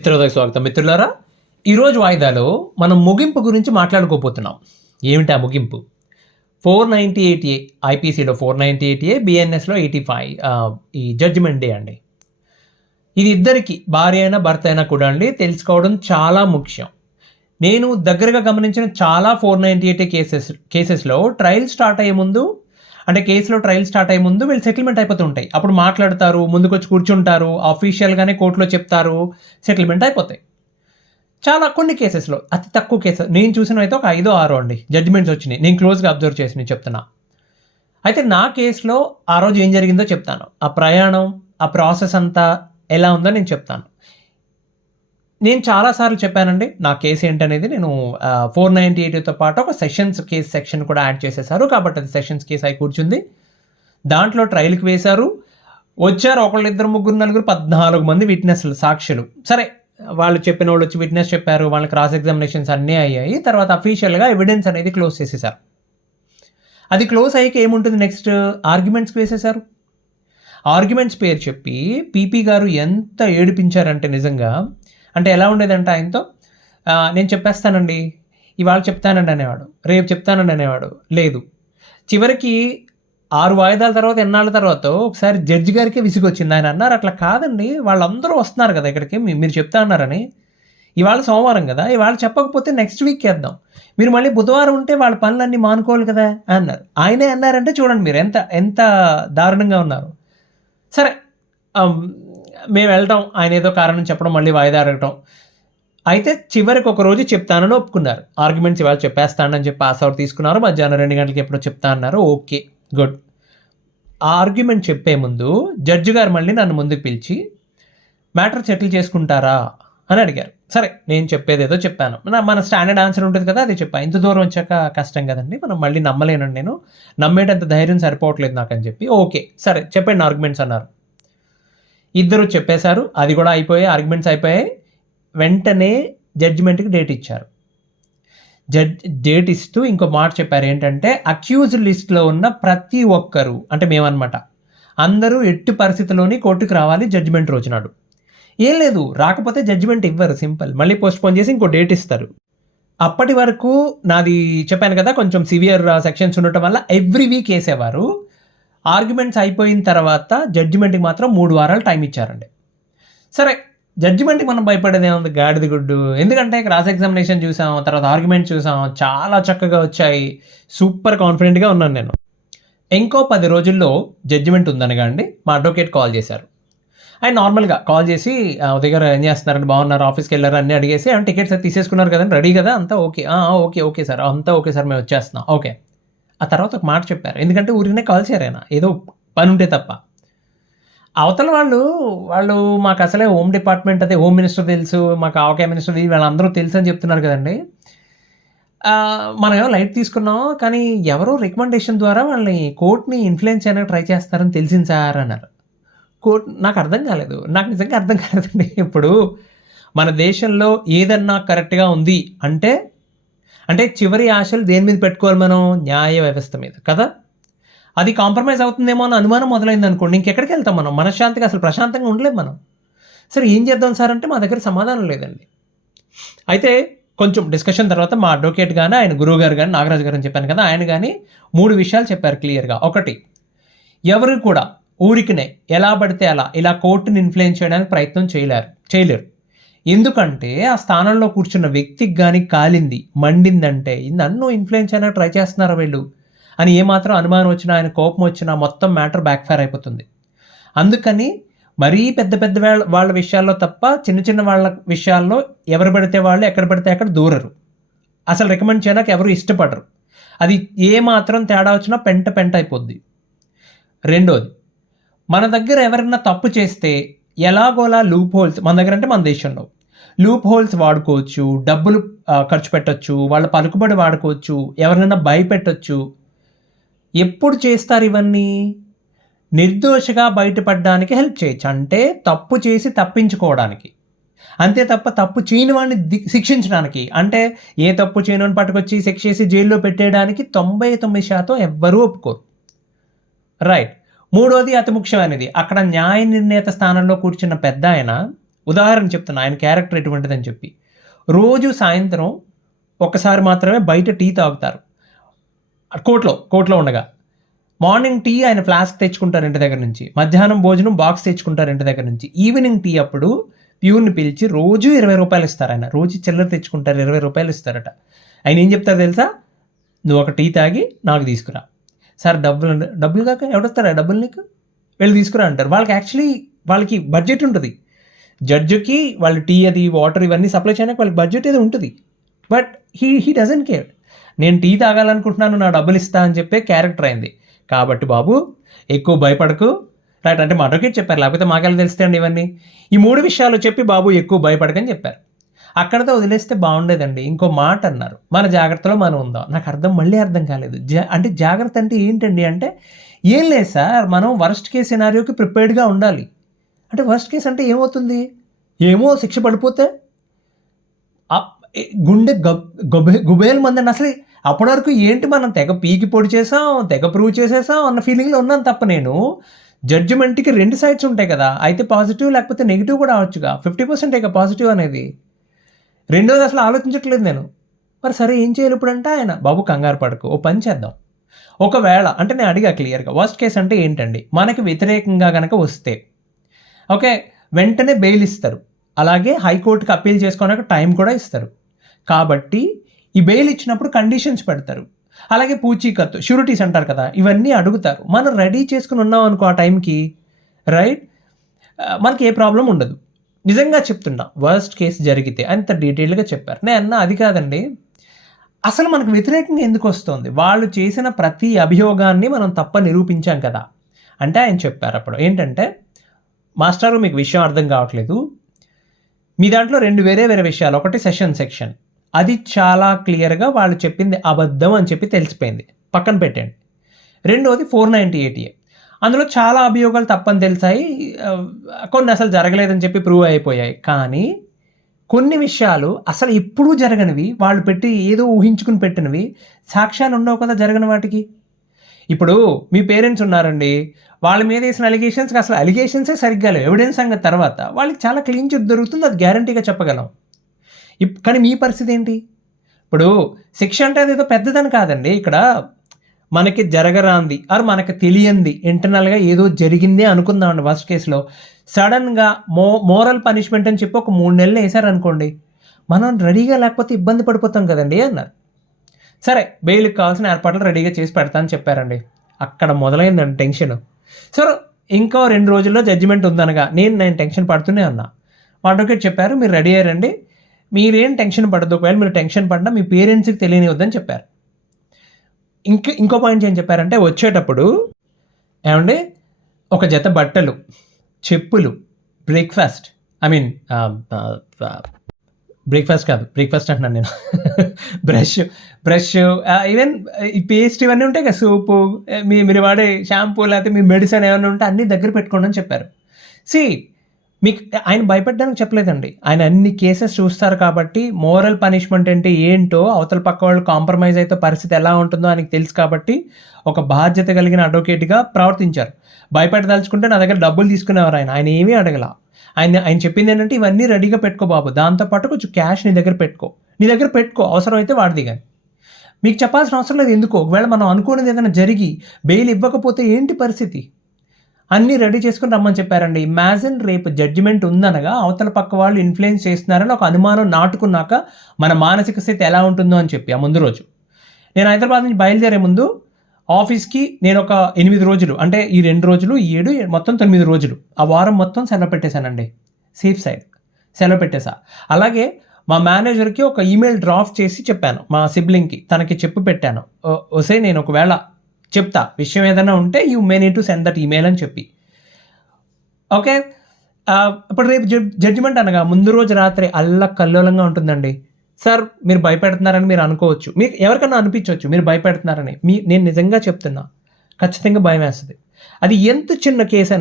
మిత్రులకు స్వాగతం. మిత్రులారా, ఈరోజు వాయిదాలో మనం ముగింపు గురించి మాట్లాడుకోబోతున్నాం. ఏమిటి ఆ ముగింపు? 498A ఐపీసీలో 498A, బిఎన్ఎస్లో 85 ఈ జడ్జిమెంట్ డే అండి. ఇది ఇద్దరికి భార్య అయినా భర్త అయినా కూడా అండి తెలుసుకోవడం చాలా ముఖ్యం. నేను దగ్గరగా గమనించిన చాలా 498A కేసెస్లో ట్రయల్ స్టార్ట్ అయ్యే ముందు, అంటే కేసులో ట్రయల్ స్టార్ట్ అయ్యే ముందు వీళ్ళు సెటిల్మెంట్ అయిపోతుంటాయి. అప్పుడు మాట్లాడతారు, ముందుకొచ్చి కూర్చుంటారు, అఫీషియల్గానే కోర్టులో చెప్తారు, సెటిల్మెంట్ అయిపోతాయి. చాలా కొన్ని కేసెస్లో, అతి తక్కువ కేసు నేను చూసినవి అయితే ఒక 5-6 అండి జడ్జిమెంట్స్ వచ్చినాయి. నేను క్లోజ్గా అబ్జర్వ్ చేసి నేను చెప్తున్నా. అయితే నా కేసులో ఆ రోజు ఏం జరిగిందో చెప్తాను. ఆ ప్రయాణం, ఆ ప్రాసెస్ అంతా ఎలా ఉందో నేను చెప్తాను. నేను చాలాసార్లు చెప్పానండి నా కేసు ఏంటనేది. నేను 498తో పాటు ఒక సెషన్స్ కేసు సెక్షన్ కూడా యాడ్ చేసేసారు, కాబట్టి అది సెషన్స్ కేసు అయి కూర్చుంది. దాంట్లో ట్రయల్కి వేశారు, వచ్చారు ఒకళ్ళిద్దరు ముగ్గురు నలుగురు 14 మంది విట్నెస్లు, సాక్షులు. సరే, వాళ్ళు చెప్పిన వాళ్ళు వచ్చి విట్నెస్ చెప్పారు, వాళ్ళ క్రాస్ ఎగ్జామినేషన్స్ అన్నీ అయ్యాయి. తర్వాత అఫీషియల్గా ఎవిడెన్స్ అనేది క్లోజ్ చేసేసారు. అది క్లోజ్ అయ్యాక ఏముంటుంది నెక్స్ట్? ఆర్గ్యుమెంట్స్కి వేసేసారు. ఆర్గ్యుమెంట్స్ పేరు చెప్పి పీపీ గారు ఎంత ఏడిపించారంటే నిజంగా, అంటే ఎలా ఉండేదంటే ఆయనతో నేను చెప్పేస్తానండి, ఇవాళ చెప్తానండి అనేవాడు, రేపు చెప్తానండి అనేవాడు, లేదు. చివరికి 6 వాయిదాల తర్వాత, ఎన్నాళ్ళ తర్వాత ఒకసారి జడ్జి గారికి విసిగొచ్చింది. ఆయన అన్నారు, అట్లా కాదండి, వాళ్ళందరూ వస్తున్నారు కదా ఇక్కడికి, మీరు చెప్తా అన్నారని. ఇవాళ సోమవారం కదా, ఇవాళ చెప్పకపోతే నెక్స్ట్ వీక్ చేద్దాం, మీరు మళ్ళీ బుధవారం ఉంటే వాళ్ళ పనులన్నీ మానుకోవాలి కదా అన్నారు. ఆయనే అన్నారంటే చూడండి మీరు ఎంత ఎంత దారుణంగా ఉన్నారు. సరే, మేము వెళ్ళటం, ఆయన ఏదో కారణం చెప్పడం, మళ్ళీ వాయిదా అడగటం. అయితే చివరికి ఒక రోజు చెప్తానని ఒప్పుకున్నారు. ఆర్గ్యుమెంట్స్ ఇవాళ చెప్పేస్తానని చెప్పి పాస్ అవుట్ తీసుకున్నారు. మధ్యాహ్నం 2 గంటలకి ఎప్పుడో చెప్తా అన్నారు. Okay, good. ఆ ఆర్గ్యుమెంట్ చెప్పే ముందు జడ్జి గారు మళ్ళీ నన్ను ముందుకు పిలిచి మ్యాటర్ సెటిల్ చేసుకుంటారా అని అడిగారు. సరే, నేను చెప్పేది ఏదో చెప్పాను, మన స్టాండర్డ్ ఆన్సర్ ఉంటుంది కదా, అది చెప్పాను. ఇంత దూరం వచ్చాక కష్టం కదండి, మనం మళ్ళీ నమ్మలేనండి, నేను నమ్మేటంత ధైర్యం సరిపోవట్లేదు నాకు అని చెప్పి, ఓకే సరే చెప్పండి ఆర్గ్యుమెంట్స్ అన్నారు. ఇద్దరు చెప్పేశారు, అది కూడా అయిపోయాయి, ఆర్గ్యుమెంట్స్ అయిపోయాయి. వెంటనే జడ్జిమెంట్కి డేట్ ఇచ్చారు. డేట్ ఇస్తూ ఇంకో మాట చెప్పారు, ఏంటంటే అక్యూజ్డ్ లిస్ట్లో ఉన్న ప్రతి ఒక్కరు, అంటే మేమన్నమాట, అందరూ ఎట్టి పరిస్థితుల్లోని కోర్టుకు రావాలి జడ్జిమెంట్ రోజునాడు. ఏం లేదు, రాకపోతే జడ్జిమెంట్ ఇవ్వరు, సింపుల్, మళ్ళీ పోస్ట్పోన్ చేసి ఇంకో డేట్ ఇస్తారు. అప్పటి వరకు నాది చెప్పాను కదా, కొంచెం సివియర్ సెక్షన్స్ ఉండటం వల్ల ఎవ్రీ వీక్ వేసేవారు. ఆర్గ్యుమెంట్స్ అయిపోయిన తర్వాత జడ్జిమెంట్కి మాత్రం 3 వారాలు టైం ఇచ్చారండి. సరే, జడ్జిమెంట్కి మనం భయపడేది ఏముంది, గాడిది గుడ్డు. ఎందుకంటే క్రాస్ ఎగ్జామినేషన్ చూసాం, తర్వాత ఆర్గ్యుమెంట్ చూసాం, చాలా చక్కగా వచ్చాయి, సూపర్ కాన్ఫిడెంట్గా ఉన్నాను నేను. ఇంకో 10 రోజుల్లో జడ్జిమెంట్ ఉందనగా అండి మా అడ్వకేట్ కాల్ చేశారు. ఆయన నార్మల్గా కాల్ చేసి, ఉదయ్ గారు ఏం చేస్తున్నారండి, బాగున్నారు, ఆఫీస్కి వెళ్ళారు అన్నీ అడిగేసి, టికెట్స్ అయితే తీసేసుకున్నారు కదండి, రెడీ కదా అంతా, ఓకే ఓకే ఓకే సార్, అంతా ఓకే సార్, మేము వచ్చేస్తున్నాం, ఓకే. ఆ తర్వాత ఒక మాట చెప్పారు, ఎందుకంటే ఊరినే కాల్ చేయరు ఆయన, ఏదో పని ఉంటే తప్ప. అవతల వాళ్ళు మాకు అసలే హోమ్ డిపార్ట్మెంట్, అదే హోమ్ మినిస్టర్ తెలుసు, మాకు ఆవకాయ మినిస్టర్ వీళ్ళందరూ తెలుసు అని చెప్తున్నారు కదండి. మనం ఏమో లైట్ తీసుకున్నాం, కానీ ఎవరో రికమెండేషన్ ద్వారా వాళ్ళని కోర్టుని ఇన్ఫ్లుయెన్స్ చేయడానికి ట్రై చేస్తారని తెలిసింది సార్ అన్నారు. నాకు అర్థం కాలేదు, నాకు నిజంగా అర్థం కాలేదండి. ఇప్పుడు మన దేశంలో ఏదన్నా కరెక్ట్గా ఉంది అంటే చివరి ఆశలు దేని మీద పెట్టుకోవాలి మనం? న్యాయ వ్యవస్థ మీద కదా. అది కాంప్రమైజ్ అవుతుందేమో అని అనుమానం మొదలైంది అనుకోండి, ఇంకెక్కడికి వెళ్తాం మనం? మనశ్శాంతిగా అసలు ప్రశాంతంగా ఉండలేము మనం. సరే, ఏం చేద్దాం సార్ అంటే మా దగ్గర సమాధానం లేదండి. అయితే కొంచెం డిస్కషన్ తర్వాత మా అడ్వకేట్ కానీ, ఆయన గురువు గారు కానీ, నాగరాజు గారు అని చెప్పాను కదా, ఆయన కానీ 3 విషయాలు చెప్పారు క్లియర్గా. ఒకటి, ఎవరు కూడా ఊరికినే ఎలా పడితే అలా ఇలా కోర్టుని ఇన్ఫ్లుయెన్స్ చేయడానికి ప్రయత్నం చేయలేరు. ఎందుకంటే ఆ స్థానంలో కూర్చున్న వ్యక్తికి కానీ కాలింది, మండిందంటే నన్ను ఇన్ఫ్లుయెన్స్ చేయడానికి ట్రై చేస్తున్నారు వీళ్ళు అని ఏమాత్రం అనుమానం వచ్చినా, ఆయన కోపం వచ్చినా మొత్తం మ్యాటర్ బ్యాక్ఫైర్ అయిపోతుంది. అందుకని మరీ పెద్ద వాళ్ళ విషయాల్లో తప్ప చిన్న చిన్న వాళ్ళ విషయాల్లో ఎవరు పడితే వాళ్ళు ఎక్కడ పడితే అక్కడ దూరరు. అసలు రికమెండ్ చేయడానికి ఎవరు ఇష్టపడరు. అది ఏమాత్రం తేడా వచ్చినా పెంట అయిపోద్ది. రెండోది, మన దగ్గర ఎవరైనా తప్పు చేస్తే ఎలాగోలా లూప్ హోల్స్, మన దగ్గర అంటే మన దేశంలో లూప్ హోల్స్ వాడుకోవచ్చు, డబ్బులు ఖర్చు పెట్టచ్చు, వాళ్ళ పలుకుబడి వాడుకోవచ్చు, ఎవరినైనా భయపెట్టచ్చు. ఎప్పుడు చేస్తారు ఇవన్నీ? నిర్దోషిగా బయటపడడానికి హెల్ప్ చేయొచ్చు, అంటే తప్పు చేసి తప్పించుకోవడానికి. అంతే తప్ప తప్పు చేయని వాడిని శిక్షించడానికి, అంటే ఏ తప్పు చేయని వాడిని పట్టుకొచ్చి శిక్ష చేసి జైల్లో పెట్టేయడానికి 99% ఎవ్వరూ ఒప్పుకోరు. రైట్. మూడోది, అతి ముఖ్యమైనది, అక్కడ న్యాయ నిర్ణేత స్థానంలో కూర్చున్న పెద్ద ఆయన ఉదాహరణ చెప్తున్నా ఆయన క్యారెక్టర్ ఎటువంటిదని చెప్పి. రోజు సాయంత్రం ఒక్కసారి మాత్రమే బయట టీ తాగుతారు కోర్టులో ఉండగా. మార్నింగ్ టీ ఆయన ఫ్లాస్క్ తెచ్చుకుంటారు ఇంటి దగ్గర నుంచి, మధ్యాహ్నం భోజనం బాక్స్ తెచ్చుకుంటారు ఇంటి దగ్గర నుంచి, ఈవినింగ్ టీ అప్పుడు ప్యూర్ని పిలిచి రోజు 20 రూపాయలు ఇస్తారు. ఆయన రోజు చిల్లర తెచ్చుకుంటారు, 20 రూపాయలు ఇస్తారట. ఆయన ఏం చెప్తారు తెలుసా? నువ్వు ఒక టీ తాగి నాకు తీసుకురా. సార్ డబ్బులు కాక ఎవడొస్తారా డబ్బులు నీకు, వెళ్ళి తీసుకురా అంటారు. వాళ్ళకి బడ్జెట్ ఉంటుంది. జడ్జికి వాళ్ళు టీ అది వాటర్ ఇవన్నీ సప్లై చేయడానికి వాళ్ళకి బడ్జెట్ ఏదో ఉంటుంది. But he doesn't care. నేను టీ తాగాలనుకుంటున్నాను, నా డబ్బులు ఇస్తా అని చెప్పే క్యారెక్టర్ అయింది. కాబట్టి బాబు ఎక్కువ భయపడకు, రైట్? అంటే మా అడ్వకేట్ చెప్పారు, లేకపోతే మాకెలా తెలుస్తాయండి ఇవన్నీ. ఈ 3 విషయాలు చెప్పి బాబు ఎక్కువ భయపడకని చెప్పారు. అక్కడతో వదిలేస్తే బాగుండేదండి. ఇంకో మాట అన్నారు, మన జాగ్రత్తలో మనం ఉందాం. నాకు మళ్ళీ అర్థం కాలేదు. అంటే జాగ్రత్త అంటే ఏంటండి అంటే, ఏం లేదు సార్, మనం వర్స్ట్ కేస్ సినారియోకి ప్రిపేర్డ్గా ఉండాలి. అంటే వర్స్ట్ కేస్ అంటే ఏమవుతుంది? ఏమో శిక్ష పడిపోతే గుండె గుబేలు మందండి. అసలు అప్పటి వరకు ఏంటి, మనం తెగ పీకి పొడి చేసాం, తెగ ప్రూవ్ చేసేసాం అన్న ఫీలింగ్లో ఉన్నాను తప్ప, నేను జడ్జిమెంట్కి 2 సైడ్స్ ఉంటాయి కదా, అయితే పాజిటివ్ లేకపోతే నెగిటివ్ కూడా అవచ్చుగా. 50% ఇక పాజిటివ్ అనేది. రెండోది అసలు ఆలోచించట్లేదు నేను. మరి సరే ఏం చేయాలి ఇప్పుడు అంటే, ఆయన బాబు కంగారు పడకు, ఓ పని చేద్దాం. ఒకవేళ అంటే నేను అడిగా క్లియర్గా, వర్స్ట్ కేస్ అంటే ఏంటండి, మనకి వ్యతిరేకంగా కనుక వస్తే ఓకే వెంటనే బెయిల్ ఇస్తారు, అలాగే హైకోర్టుకి అప్పీల్ చేసుకోవడానికి టైం కూడా ఇస్తారు. కాబట్టి ఈ బెయిల్ ఇచ్చినప్పుడు కండిషన్స్ పెడతారు, అలాగే పూచీకత్తు షూరిటీస్ అంటారు కదా, ఇవన్నీ అడుగుతారు. మనం రెడీ చేసుకుని ఉన్నాం అనుకో ఆ టైంకి, రైట్, మనకి ఏ ప్రాబ్లం ఉండదు. నిజంగా చెప్తున్నా, వర్స్ట్ కేసు జరిగితే అంత డీటెయిల్గా చెప్పారు. నేను అన్నా అది కాదండి, అసలు మనకు వ్యతిరేకంగా ఎందుకు వస్తుంది, వాళ్ళు చేసిన ప్రతి అభియోగాన్ని మనం తప్ప నిరూపించాం కదా అంటే ఆయన చెప్పారు అప్పుడు ఏంటంటే, మాస్టారు మీకు విషయం అర్థం కావట్లేదు, మీ దాంట్లో 2 వేరే విషయాలు. ఒకటి సెక్షన్, అది చాలా క్లియర్గా వాళ్ళు చెప్పింది అబద్ధం అని చెప్పి తెలిసిపోయింది, పక్కన పెట్టండి. రెండోది 498A, అందులో చాలా అభియోగాలు తప్పని తెలిసాయి, కొన్ని అసలు జరగలేదని చెప్పి ప్రూవ్ అయిపోయాయి. కానీ కొన్ని విషయాలు అసలు ఎప్పుడూ జరగనివి, వాళ్ళు పెట్టి ఏదో ఊహించుకుని పెట్టినవి, సాక్ష్యాలు ఉండవు కదా జరగని వాటికి. ఇప్పుడు మీ పేరెంట్స్ ఉన్నారండి, వాళ్ళ మీద వేసిన అలిగేషన్స్కి అసలు అలిగేషన్సే సరిగ్గా లేవు, ఎవిడెన్స్ సంగతి తర్వాత వాళ్ళకి చాలా క్లీన్ చిట్ దొరుకుతుంది, అది గ్యారంటీగా చెప్పగలం. కానీ మీ పరిస్థితి ఏంటి? ఇప్పుడు శిక్ష అంటే అదేదో పెద్దదని కాదండి, ఇక్కడ మనకి జరగరాంది ఆర్ మనకి తెలియంది ఇంటర్నల్గా ఏదో జరిగిందే అనుకుందామండి. వర్స్ట్ కేసులో సడన్గా మోరల్ పనిష్మెంట్ అని చెప్పి ఒక 3 నెలలు వేశారనుకోండి, మనం రెడీగా లేకపోతే ఇబ్బంది పడిపోతాం కదండి అన్నారు. సరే బెయిల్కి కావాల్సిన ఏర్పాట్లు రెడీగా చేసి పెడతా అని చెప్పారండి. అక్కడ మొదలైందండి టెన్షన్. సరే ఇంకో 2 రోజుల్లో జడ్జిమెంట్ ఉందనగా నేను టెన్షన్ పడుతూనే ఉన్నా. మా అడ్వకేట్ చెప్పారు, మీరు రెడీ అయ్యారండి, మీరేం టెన్షన్ పడద్దు, ఒకవేళ మీరు టెన్షన్ పడ్డా మీ పేరెంట్స్కి తెలియనివద్దని చెప్పారు. ఇంకో పాయింట్ ఏం చెప్పారంటే, వచ్చేటప్పుడు ఏమండి ఒక జత బట్టలు, చెప్పులు, బ్రేక్ఫాస్ట్ అంటున్నాను నేను బ్రష్ ఈవెన్ ఈ పేస్ట్ ఇవన్నీ ఉంటాయి కదా, సోపు, మీరు వాడే షాంపూ, లేకపోతే మీ మెడిసిన్ ఏమైనా ఉంటే అన్నీ దగ్గర పెట్టుకోండి అని చెప్పారు. మీకు ఆయన భయపెట్టడానికి చెప్పలేదండి, ఆయన అన్ని కేసెస్ చూస్తారు కాబట్టి మోరల్ పనిష్మెంట్ అంటే ఏంటో, అవతల పక్క వాళ్ళు కాంప్రమైజ్ అయితే పరిస్థితి ఎలా ఉంటుందో ఆయనకి తెలుసు కాబట్టి ఒక బాధ్యత కలిగిన అడ్వకేట్గా ప్రవర్తించారు. భయపెట్టదలుచుకుంటే నా దగ్గర డబ్బులు తీసుకునేవారు ఆయన ఏమీ అడగల. ఆయన చెప్పింది ఏంటంటే, ఇవన్నీ రెడీగా పెట్టుకో బాబు, దాంతోపాటు కొంచెం క్యాష్ నీ దగ్గర పెట్టుకో అవసరం అయితే వాడిది, కానీ మీకు చెప్పాల్సిన అవసరం లేదు. ఎందుకు, ఒకవేళ మనం అనుకునేది ఏదైనా జరిగి బెయిల్ ఇవ్వకపోతే ఏంటి పరిస్థితి, అన్నీ రెడీ చేసుకుని రమ్మని చెప్పారండి. ఇమాజిన్ రేపు జడ్జిమెంట్ ఉందనగా అవతల పక్క వాళ్ళు ఇన్ఫ్లుయెన్స్ చేస్తున్నారని ఒక అనుమానం నాటుకున్నాక మన మానసిక స్థితి ఎలా ఉంటుందో అని చెప్పి, ఆ ముందు రోజు నేను హైదరాబాద్ నుంచి బయలుదేరే ముందు ఆఫీస్కి నేను ఒక 8 రోజులు, అంటే ఈ 2 రోజులు, ఈ 7 మొత్తం 9 రోజులు, ఆ వారం మొత్తం సెలవు పెట్టేశానండి. సేఫ్ సైడ్ సెలవు పెట్టేశా. అలాగే మా మేనేజర్కి ఒక ఈమెయిల్ డ్రాఫ్ట్ చేసి చెప్పాను, మా సిబ్లింగ్కి, తనకి చెప్పి పెట్టాను, వస్తే నేను ఒకవేళ చెప్తా విషయం ఏదైనా ఉంటే you may need to send that email అని చెప్పి. ఓకే, ఇప్పుడు రేపు జడ్జిమెంట్ అనగా ముందు రోజు రాత్రి కల్లోలంగా ఉంటుందండి. సార్ మీరు భయపెడుతున్నారని మీరు అనుకోవచ్చు, మీకు ఎవరికైనా అనిపించవచ్చు మీరు భయపెడుతున్నారని. నేను నిజంగా చెప్తున్నా, ఖచ్చితంగా భయం వేస్తుంది. అది ఎంత చిన్న కేసు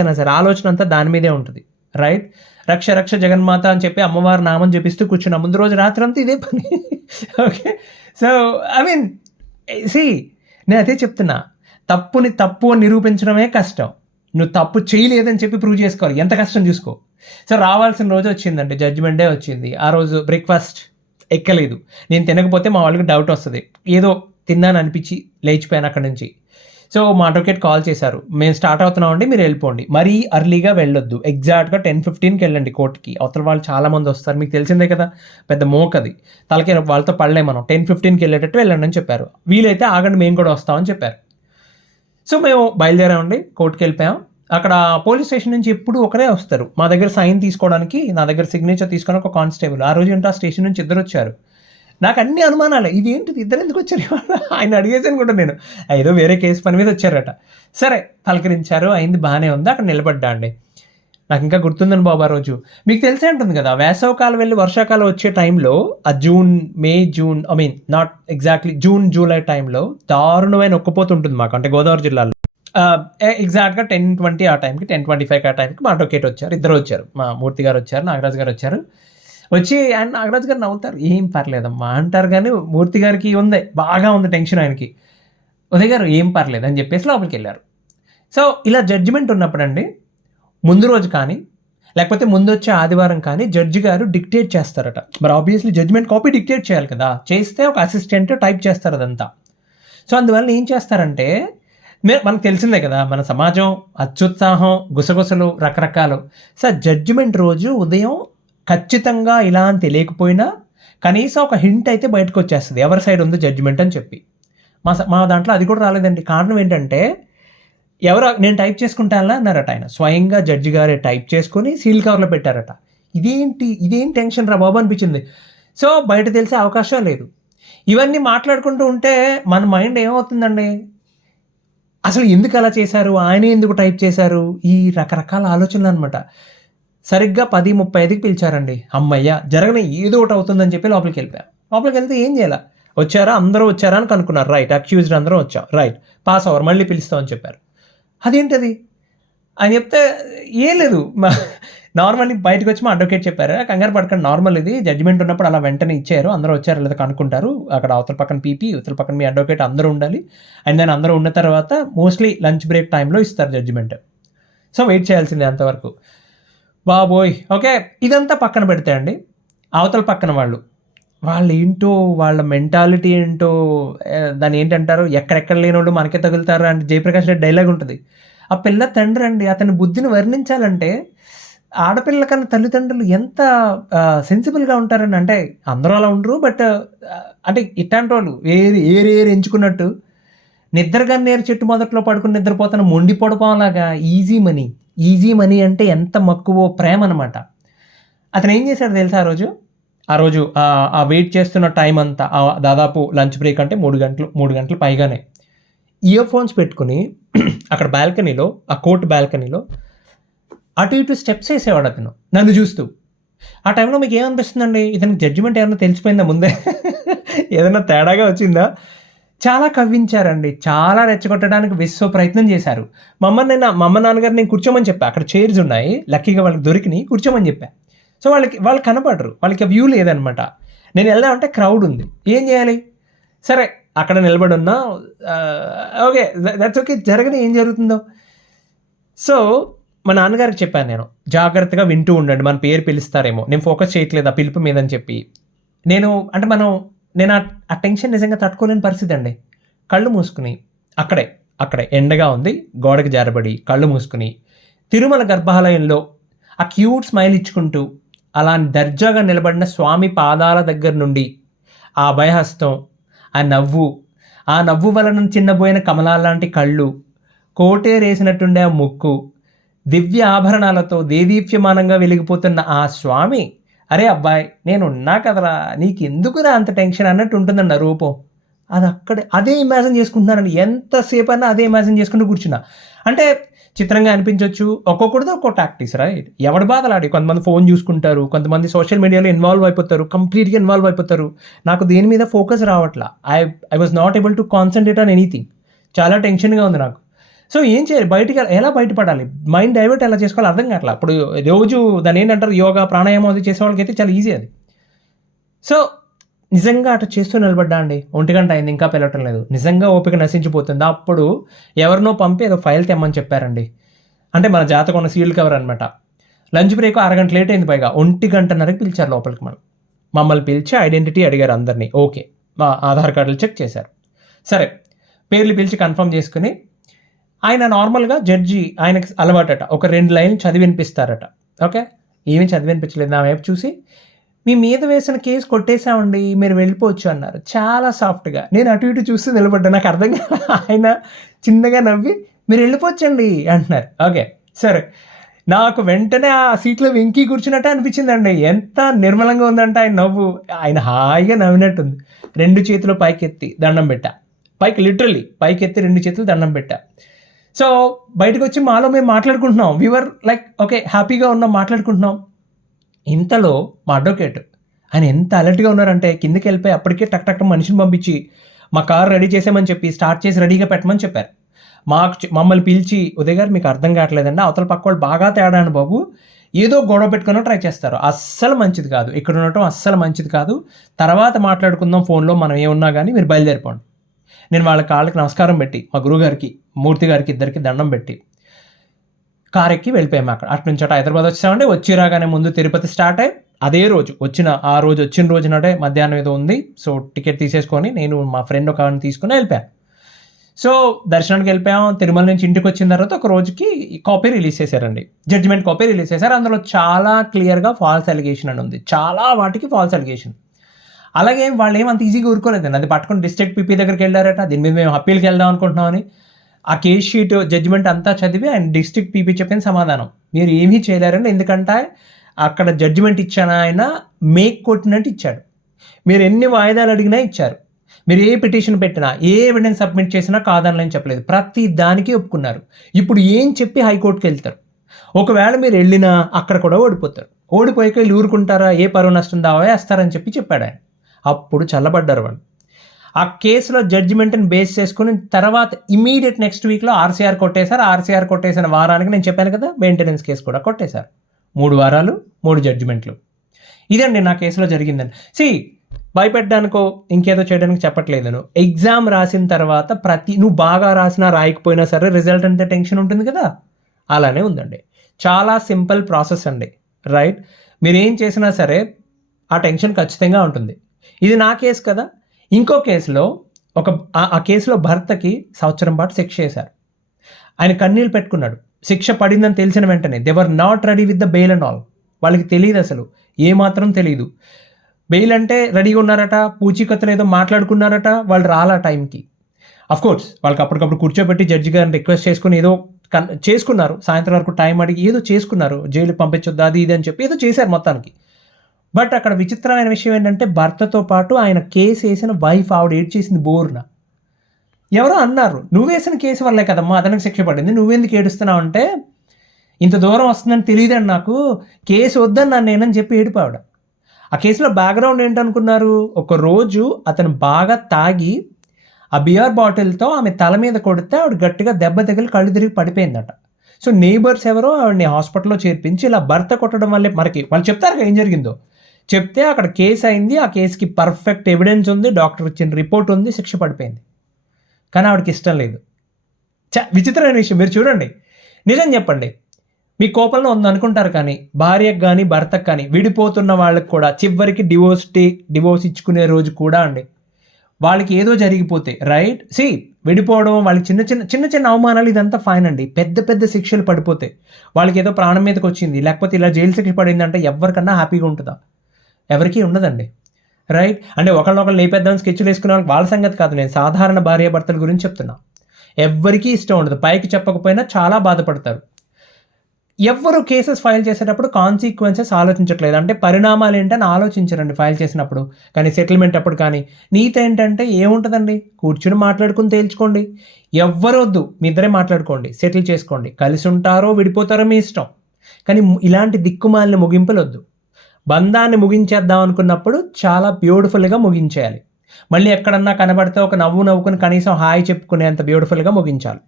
అయినా సరే ఆలోచన అంతా దాని మీదే ఉంటుంది, రైట్? రక్ష రక్ష జగన్మాత అని చెప్పి అమ్మవారి నామం జపిస్తూ కూర్చున్నా ముందు రోజు రాత్రి అంతా ఇదే పని. ఓకే, సో నేను అదే చెప్తున్నా, తప్పు అని నిరూపించడమే కష్టం. నువ్వు తప్పు చేయలేదని చెప్పి ప్రూవ్ చేసుకోవాలి, ఎంత కష్టం చూసుకో. సో రావాల్సిన రోజు వచ్చిందండి, జడ్జిమెంట్ డే వచ్చింది. ఆ రోజు బ్రేక్ఫాస్ట్ ఎక్కలేదు. నేను తినకపోతే మా వాళ్ళకి డౌట్ వస్తుంది, ఏదో తిన్నాను అనిపించి లేచిపోయాను అక్కడి నుంచి. సో మా అడ్వకేట్ కాల్ చేశారు, మేము స్టార్ట్ అవుతున్నామండి, మీరు వెళ్ళిపోండి, మరీ అర్లీగా వెళ్ళొద్దు, ఎగ్జాక్ట్గా 10:15కి వెళ్ళండి కోర్టుకి, అవతల వాళ్ళు చాలామంది వస్తారు, మీకు తెలిసిందే కదా, పెద్ద మోకది, తలకి వాళ్ళతో పడలే, మనం 10:15కి వెళ్ళేటట్టు వెళ్ళండి అని చెప్పారు. వీలైతే ఆగండి, మేము కూడా వస్తామని చెప్పారు. సో మేము బయలుదేరామండి, కోర్టుకి వెళ్ళిపోయాం. అక్కడ పోలీస్ స్టేషన్ నుంచి ఎప్పుడు ఒకరే వస్తారు మా దగ్గర సైన్ తీసుకోవడానికి, నా దగ్గర సిగ్నేచర్ తీసుకొని ఒక కానిస్టేబుల్. ఆ రోజు ఏంటో ఆ స్టేషన్ నుంచి ఇద్దరు వచ్చారు. నాకు అన్ని అనుమానాలే, ఇదేంటిది ఇద్దరు ఎందుకు వచ్చారు ఆయన అడిగేసాను కూడా నేను, ఏదో వేరే కేసు పని మీద వచ్చారట. సరే పలకరించారు, అయింది, బాగానే ఉంది, అక్కడ నిలబడ్డా అండి. నాకు ఇంకా గుర్తుందని బాబు, ఆ రోజు మీకు తెలిసే ఉంటుంది కదా, వేసవకాలం వెళ్ళి వర్షాకాలం వచ్చే టైంలో, ఆ జూన్ నాట్ ఎగ్జాక్ట్లీ జూలై టైంలో దారుణమైన ఒక్కపోతుంటుంది మాకు, అంటే గోదావరి జిల్లాలో. ఎగ్జాక్ట్గా 10:20 ఆ టైంకి, 10:25 ఆ టైంకి మా అడ్వకేట్ వచ్చారు, ఇద్దరు వచ్చారు, మా మూర్తి గారు వచ్చారు, నాగరాజు గారు వచ్చారు. వచ్చి ఆయన నాగరాజు గారు నవ్వుతారు, ఏం పర్లేదమ్మా అంటారు, కానీ మూర్తి గారికి ఉంది, బాగా ఉంది టెన్షన్ ఆయనకి. ఉదయ్ గారు ఏం పర్లేదు అని చెప్పేసి లోపలికి వెళ్ళారు. సో ఇలా జడ్జిమెంట్ ఉన్నప్పుడు అండి, ముందు రోజు కానీ లేకపోతే ముందు వచ్చే ఆదివారం కానీ జడ్జి గారు డిక్టేట్ చేస్తారట. మరి ఆబ్వియస్లీ జడ్జిమెంట్ కాపీ డిక్టేట్ చేయాలి కదా, చేస్తే ఒక అసిస్టెంట్ టైప్ చేస్తారు అదంతా. సో అందువల్ల ఏం చేస్తారంటే, మనకు తెలిసిందే కదా, మన సమాజం అత్యుత్సాహం, గుసగుసలు రకరకాలు. సో జడ్జిమెంట్ రోజు ఉదయం ఖచ్చితంగా ఇలా అని తెలియకపోయినా కనీసం ఒక హింట్ అయితే బయటకు వచ్చేస్తుంది, ఎవరి సైడ్ ఉందో జడ్జిమెంట్ అని చెప్పి. మా దాంట్లో అది కూడా రాలేదండి. కారణం ఏంటంటే, నేను టైప్ చేసుకుంటానా అన్నారట ఆయన, స్వయంగా జడ్జి గారే టైప్ చేసుకొని సీల్ కవర్లో పెట్టారట. ఇదేం టెన్షన్ రా బాబు అనిపించింది. సో బయట తెలిసే అవకాశం లేదు. ఇవన్నీ మాట్లాడుకుంటూ ఉంటే మన మైండ్ ఏమవుతుందండి, అసలు ఎందుకు అలా చేశారు, ఆయన ఎందుకు టైప్ చేశారు, ఈ రకరకాల ఆలోచనలు అనమాట. సరిగ్గా 10:35కి పిలిచారండి, అమ్మయ్య జరగని ఏదో ఒకటి అవుతుందని చెప్పి లోపలికి వెళ్ళిపోయాం. లోపలికి వెళ్తే ఏం చేయాలి, వచ్చారా అందరూ వచ్చారా అని కనుక్కున్నారు. రైట్, అక్యూజ్డ్ అందరూ వచ్చాం, రైట్, పాస్ అవర్, మళ్ళీ పిలుస్తామని చెప్పారు. అదేంటది అని చెప్తే, ఏం లేదు, నార్మల్లీ బయటకు వచ్చి మా అడ్వకేట్ చెప్పారు, కంగారు పడకండి, నార్మల్ ఇది, జడ్జిమెంట్ ఉన్నప్పుడు అలా వెంటనే ఇచ్చారు, అందరూ వచ్చారు లేదా కనుక్కుంటారు, అక్కడ అవతల పక్కన పీపీ, ఇవతల పక్కన మీ అడ్వకేట్ అందరూ ఉండాలి, అండ్ దెన్ అందరూ ఉన్న తర్వాత మోస్ట్లీ లంచ్ బ్రేక్ టైంలో ఇస్తారు జడ్జిమెంట్. సో వెయిట్ చేయాల్సిందే అంతవరకు. బాబోయ్, ఓకే, ఇదంతా పక్కన పెడితే అండి, అవతల పక్కన వాళ్ళు ఏంటో, వాళ్ళ మెంటాలిటీ ఏంటో, దాన్ని ఏంటంటారు, ఎక్కడెక్కడ లేనోళ్ళు మనకే తగులుతారు అంటే జయప్రకాష్ రెడ్డి డైలాగ్ ఉంటుంది. ఆ పిల్ల తండ్రి అండి, అతని బుద్ధిని వర్ణించాలంటే, ఆడపిల్ల కన్నా తల్లిదండ్రులు ఎంత సెన్సిబుల్గా ఉంటారని, అంటే అందరూ అలా ఉండరు, బట్ అంటే ఇట్లాంటి వాళ్ళు ఏరు ఎంచుకున్నట్టు, నిద్రగన్నేరు చెట్టు మొదట్లో పడుకుని నిద్రపోతున్న మొండి పొడపంలాగా ఈజీ మనీ అంటే ఎంత మక్కువో ప్రేమ అనమాట. అతను ఏం చేశాడు తెలుసా, ఆ రోజు ఆ వెయిట్ చేస్తున్న టైం అంతా, దాదాపు లంచ్ బ్రేక్ అంటే 3 గంటలు పైగానే, ఇయర్ ఫోన్స్ పెట్టుకుని అక్కడ బాల్కనీలో, ఆ కోర్టు బాల్కనీలో అటు ఇటు స్టెప్స్ వేసేవాడు అతను, నన్ను చూస్తూ. ఆ టైంలో మీకు ఏమనిపిస్తుందండి, ఇతనికి జడ్జిమెంట్ ఏమైనా తెలిసిపోయిందా ముందే, ఏదైనా తేడాగా వచ్చిందా? చాలా కవ్వించారండి, చాలా రెచ్చగొట్టడానికి విశ్వ ప్రయత్నం చేశారు. మా అమ్మ నాన్నగారు నేను కూర్చోమని చెప్పా, అక్కడ చైర్స్ ఉన్నాయి, లక్కీగా వాళ్ళకి దొరికినాయి, కూర్చోమని చెప్పా. సో వాళ్ళు కనపడరు, వాళ్ళకి వ్యూ లేదనమాట. నేను వెళ్దామంటే క్రౌడ్ ఉంది, ఏం చేయాలి, సరే అక్కడ నిలబడి ఉన్నా, ఓకే దట్స్ ఓకే, జరగని ఏం జరుగుతుందో. సో మా నాన్నగారికి చెప్పాను నేను, జాగ్రత్తగా వింటూ ఉండండి, మన పేరు పిలుస్తారేమో, నేను ఫోకస్ చేయట్లేదు ఆ పిలుపు మీద అని చెప్పి. నేను ఆ టెన్షన్ నిజంగా తట్టుకోలేని పరిస్థితి అండి. కళ్ళు మూసుకుని అక్కడే ఎండగా ఉంది, గోడకి జారబడి కళ్ళు మూసుకుని తిరుమల గర్భాలయంలో ఆ క్యూట్ స్మైల్ ఇచ్చుకుంటూ అలా దర్జాగా నిలబడిన స్వామి పాదాల దగ్గర నుండి ఆ అభయహస్తం, ఆ నవ్వు వలన చిన్నబోయిన కమలాలాంటి కళ్ళు, కోటేరేసినట్టుండే ఆ ముక్కు, దివ్య ఆభరణాలతో దేదీప్యమానంగా వెలిగిపోతున్న ఆ స్వామి, అరే అబ్బాయి నేనున్నా కదరా, నీకెందుకురా అంత టెన్షన్ అన్నట్టు ఉంటుందండి ఆ రూపం. అదే ఇమాజిన్ చేసుకుంటున్నానండి, ఎంతసేపు అయినా అదే ఇమాజిన్ చేసుకుంటూ కూర్చున్నా. అంటే చిత్రంగా అనిపించవచ్చు, ఒక్కొక్కటితో ఒక్కో టాక్టిక్స్, రైట్, ఎవడి బాధలాడి, కొంతమంది ఫోన్ చూసుకుంటారు, కొంతమంది సోషల్ మీడియాలో కంప్లీట్గా ఇన్వాల్వ్ అయిపోతారు. నాకు దేని మీద ఫోకస్ రావట్లా, I was not able to concentrate on anything, చాలా టెన్షన్గా ఉంది నాకు. సో ఏం చేయాలి, ఎలా బయటపడాలి, మైండ్ డైవర్ట్ ఎలా చేసుకోవాలి అర్థం కావట్లా. ఇప్పుడు రోజు దాన్ని ఏంటంటారు, యోగా ప్రాణాయామం అది చేసే వాళ్ళకైతే చాలా ఈజీ అది. సో నిజంగా అటు చేస్తూ నిలబడ్డా అండి, 1 గంట అయింది, ఇంకా పెళ్ళటం లేదు, నిజంగా ఓపిక నశించిపోతుంది. అప్పుడు ఎవరినో పంపి ఏదో ఫైల్ తెమ్మని చెప్పారండి, అంటే మన జాతకం ఉన్న సీల్డ్ కవర్ అనమాట. లంచ్ బ్రేక్ అరగంట లేట్ అయింది, పైగా 1:30కి పిలిచారు లోపలికి. మమ్మల్ని పిలిచి ఐడెంటిటీ అడిగారు అందరినీ. ఓకే, మా ఆధార్ కార్డులు చెక్ చేశారు. సరే, పేర్లు పిలిచి కన్ఫర్మ్ చేసుకుని ఆయన నార్మల్గా జడ్జి ఆయనకి అలవాటట ఒక 2 లైన్లు చదివి వినిపిస్తారట. ఓకే, ఏమీ చదివి వినిపించలేదు. నా వైపు చూసి మీ మీద వేసిన కేసు కొట్టేశామండి, మీరు వెళ్ళిపోవచ్చు అన్నారు చాలా సాఫ్ట్గా. నేను అటు ఇటు చూస్తూ నిలబడ్డా, నాకు అర్థం కాదు. ఆయన చిన్నగా నవ్వి మీరు వెళ్ళిపోవచ్చండి అంటున్నారు. ఓకే, సరే, నాకు వెంటనే ఆ సీట్లో వెంకీ కూర్చున్నట్టే అనిపించిందండి. ఎంత నిర్మలంగా ఉందంటే ఆయన నవ్వు, ఆయన హాయిగా నవ్వినట్టుంది. 2 చేతులు పైకెత్తి దండం పెట్టా, పైకి లిటరల్లీ పైకెత్తి 2 చేతులు దండం పెట్టా. సో బయటకు వచ్చి మాలో మేము మాట్లాడుకుంటున్నాం, వీవర్ లైక్ ఓకే, హ్యాపీగా ఉన్నాం, మాట్లాడుకుంటున్నాం. ఇంతలో మా అడ్వకేట్ ఆయన ఎంత అలర్ట్గా ఉన్నారంటే కిందకి వెళ్ళిపోయి అప్పటికే టక్ మనిషిని పంపించి మా కార్ రెడీ చేసామని చెప్పి స్టార్ట్ చేసి రెడీగా పెట్టమని చెప్పారు. మమ్మల్ని పిలిచి ఉదయ్ గారు మీకు అర్థం కావట్లేదండి, అవతల పక్క వాళ్ళు బాగా తేడా అని బాబు, ఏదో గొడవ పెట్టుకుని ట్రై చేస్తారు, అస్సలు మంచిది కాదు, ఇక్కడ ఉండటం అస్సలు మంచిది కాదు, తర్వాత మాట్లాడుకుందాం ఫోన్లో, మనం ఏమున్నా కానీ మీరు బయలుదేరిపోండి. నేను వాళ్ళ కాళ్ళకి నమస్కారం పెట్టి మా గురువుగారికి మూర్తి గారికి ఇద్దరికి దండం పెట్టి కార్ ఎక్కి వెళ్ళిపోయాము. అటు నుంచి హైదరాబాద్ వచ్చామంటే వచ్చి రాగానే ముందు తిరుపతి స్టార్ట్ అయ్యి అదే రోజు వచ్చిన రోజు నాటే మధ్యాహ్నం ఏదో ఉంది, సో టికెట్ తీసేసుకొని నేను మా ఫ్రెండ్ ఒక తీసుకుని వెళ్ళిపోయాను. సో దర్శనానికి వెళ్ళిపోయాం. తిరుమల నుంచి ఇంటికి వచ్చిన తర్వాత ఒక రోజుకి కాపీ రిలీజ్ చేశారండి, జడ్జిమెంట్ కాపీ రిలీజ్ చేశారు. అందులో చాలా క్లియర్గా ఫాల్స్ అలిగేషన్ అని ఉంది, చాలా వాటికి ఫాల్స్ అలిగేషన్. అలాగే వాళ్ళు ఏమంత ఈజీగా ఊరుకోలేదండి, అది పట్టుకుని డిస్ట్రిక్ట్ పీపీ దగ్గరికి వెళ్ళారట. దీని మీద మేము అప్పీల్కి వెళ్దాం అనుకుంటున్నామని ఆ కేస్ షీట్ జడ్జిమెంట్ అంతా చదివి ఆయన డిస్ట్రిక్ట్ పీపీ చెప్పిన సమాధానం, మీరు ఏమీ చేయలేరండి, ఎందుకంటే అక్కడ జడ్జిమెంట్ ఇచ్చాను ఆయన మేక్ కొట్టినట్టు ఇచ్చాడు, మీరు ఎన్ని వాయిదాలు అడిగినా ఇచ్చారు, మీరు ఏ పిటిషన్ పెట్టినా ఏ ఎవిడెన్స్ సబ్మిట్ చేసినా కాదనలేని చెప్పలేదు, ప్రతి దానికి ఒప్పుకున్నారు. ఇప్పుడు ఏం చెప్పి హైకోర్టుకి వెళ్తారు, ఒకవేళ మీరు వెళ్ళినా అక్కడ కూడా ఓడిపోతారు, ఓడిపోయాక వీళ్ళు ఊరుకుంటారా, ఏ పరువు నష్టం దావా వేస్తారని చెప్పాడు ఆయన. అప్పుడు చల్లబడ్డారు వాళ్ళు. ఆ కేసులో జడ్జిమెంట్ని బేస్ చేసుకుని తర్వాత ఇమీడియట్ నెక్స్ట్ వీక్లో ఆర్సీఆర్ కొట్టేశారు. ఆర్సీఆర్ కొట్టేసిన వారానికి నేను చెప్పాను కదా మెయింటెనెన్స్ కేసు కూడా కొట్టేశారు. 3 వారాలు 3 జడ్జిమెంట్లు. ఇదండి నా కేసులో జరిగిందని. భయపెట్టడానికో ఇంకేదో చేయడానికి చెప్పట్లేదు. నేను ఎగ్జామ్ రాసిన తర్వాత నువ్వు బాగా రాసినా రాయకపోయినా సరే రిజల్ట్ అంటే టెన్షన్ ఉంటుంది కదా, అలానే ఉందండి. చాలా సింపుల్ ప్రాసెస్ అండి, రైట్? మీరు ఏం చేసినా సరే ఆ టెన్షన్ ఖచ్చితంగా ఉంటుంది. ఇది నా కేసు కదా. ఇంకో కేసులో ఆ కేసులో భర్తకి 1 సంవత్సరం పాటు శిక్ష చేశారు. ఆయన కన్నీళ్ళు పెట్టుకున్నాడు. శిక్ష పడిందని తెలిసిన వెంటనే they're not ready with the bail and all. వాళ్ళకి తెలియదు, అసలు ఏమాత్రం తెలియదు. బెయిల్ అంటే రెడీగా ఉన్నారట, పూచీకత్తులు ఏదో మాట్లాడుకున్నారట, వాళ్ళు రాలా టైంకి. అఫ్కోర్స్ వాళ్ళకి అప్పటికప్పుడు కూర్చోబెట్టి జడ్జి గారిని రిక్వెస్ట్ చేసుకుని ఏదో చేసుకున్నారు, సాయంత్రం వరకు టైం అడిగి ఏదో చేసుకున్నారు, జైలుకి పంపించొద్దు అది ఇది అని చెప్పి ఏదో చేశారు మొత్తానికి. బట్ అక్కడ విచిత్రమైన విషయం ఏంటంటే భర్తతో పాటు ఆయన కేసు వేసిన వైఫ్ ఆవిడ ఏడ్ చేసింది బోర్న. ఎవరో అన్నారు, నువ్వు వేసిన కేసు వల్లే కదమ్మా అతనికి శిక్ష పడింది, నువ్వెందుకు ఏడుస్తున్నావు అంటే, ఇంత దూరం వస్తుందని తెలియదండి నాకు, కేసు వద్దన్నాను నేనని చెప్పి ఏడిపావిడ. ఆ కేసులో బ్యాక్గ్రౌండ్ ఏంటనుకున్నారు, ఒకరోజు అతను బాగా తాగి ఆ బియర్ బాటిల్తో ఆమె తల మీద కొడితే ఆవిడ గట్టిగా దెబ్బ తగిలి కళ్ళు తిరిగి పడిపోయిందట. సో నేబర్స్ ఎవరో ఆవిడని హాస్పిటల్లో చేర్పించి ఇలా భర్త కొట్టడం వల్లే మనకి వాళ్ళు చెప్తారు ఏం జరిగిందో చెప్తే అక్కడ కేసు అయింది. ఆ కేసుకి పర్ఫెక్ట్ ఎవిడెన్స్ ఉంది, డాక్టర్ ఇచ్చిన రిపోర్ట్ ఉంది, శిక్ష పడిపోయింది. కానీ ఆవిడకి ఇష్టం లేదు. విచిత్రమైన విషయం మీరు చూడండి. నిజం చెప్పండి, మీ కోపంలో ఉందనుకుంటారు కానీ భార్యకు కానీ భర్తకు కానీ విడిపోతున్న వాళ్ళకి కూడా చివరికి డివోర్స్ ఇచ్చుకునే రోజు కూడా అండి వాళ్ళకి ఏదో జరిగిపోతే రైట్ విడిపోవడం, వాళ్ళకి చిన్న చిన్న అవమానాలు ఇదంతా ఫైన్ అండి. పెద్ద పెద్ద శిక్షలు పడిపోతే వాళ్ళకి ఏదో ప్రాణం మీదకి వచ్చింది, లేకపోతే ఇలా జైలు శిక్ష పడిందంటే ఎవరికన్నా హ్యాపీగా ఉంటుందా? ఎవరికీ ఉండదండి, రైట్? అంటే ఒకళ్ళొకళ్ళు లేపేద్దాం స్కెచ్లు వేసుకునే వాళ్ళ సంగతి కాదు, నేను సాధారణ భార్యాభర్తల గురించి చెప్తున్నా. ఎవ్వరికీ ఇష్టం ఉండదు, పైకి చెప్పకపోయినా చాలా బాధపడతారు. ఎవ్వరు కేసెస్ ఫైల్ చేసేటప్పుడు కాన్సిక్వెన్సెస్ ఆలోచించట్లేదు, అంటే పరిణామాలు ఏంటని ఆలోచించరండి ఫైల్ చేసినప్పుడు. కానీ సెటిల్మెంట్ అప్పుడు కానీ నీతి ఏంటంటే ఏముంటుందండి, కూర్చుని మాట్లాడుకుని తేల్చుకోండి. ఎవ్వరు వద్దు, మీ ఇద్దరే మాట్లాడుకోండి, సెటిల్ చేసుకోండి, కలిసి ఉంటారో విడిపోతారో మీ ఇష్టం. కానీ ఇలాంటి దిక్కుమాలిన ముగింపులు వద్దు. బంధాన్ని ముగించేద్దాం అనుకున్నప్పుడు చాలా బ్యూటిఫుల్గా ముగించేయాలి. మళ్ళీ ఎక్కడన్నా కనబడితే ఒక నవ్వుకుని కనీసం హాయ్ చెప్పుకునేంత బ్యూటిఫుల్గా ముగించాలి.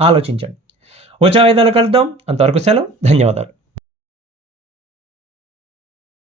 ఆలోచించండి. వచ్చే వాయిదాలు కలుద్దాం, అంతవరకు సెలవు, ధన్యవాదాలు.